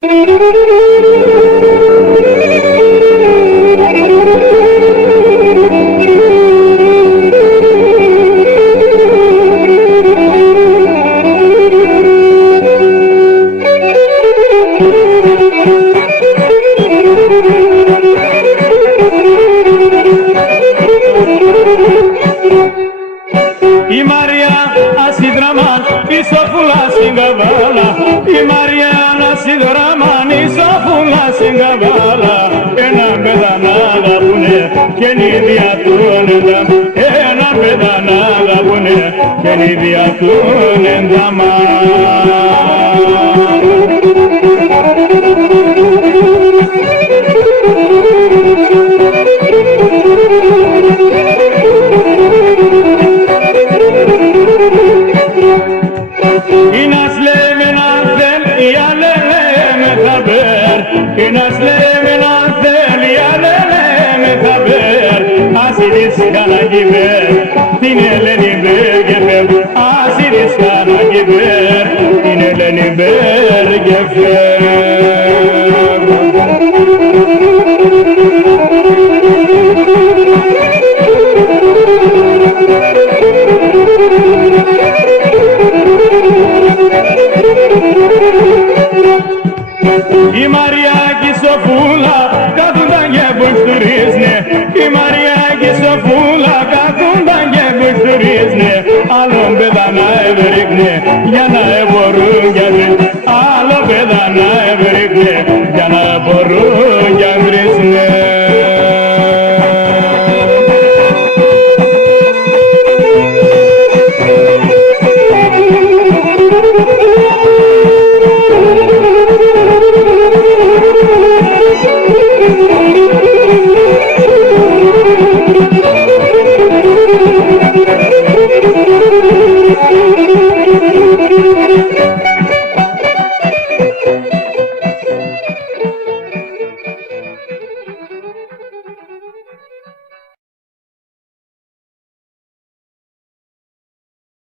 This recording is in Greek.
Η Μαριάννα Σιδραμάν, η Σοφούλα Σιγκαβάλα. Η Μαριάννα Σιδραμάν, η Σοφούλα Σιγκαβάλα. Ένα παιδανά αγαπούνε και νηδιά του εντάμ. Ένα παιδανά αγαπούνε και νηδιά του εντάμ. Inas levenantel yalele metaber. Inas levenantel yalele metaber. Asidis kana giber, tineleni bergefer. Asidis kana giber, tineleni bergefer. Η Μαριά και η Σοφούλα κάθουνταν και μπουστουρίζνε. Η Μαριά και η Σοφούλα κάθουνταν και μπουστουρίζνε. Άλλον παιδά να εβρίκνε για να εμπορούν γιατροί. Άλλο παιδά να εβρίκνε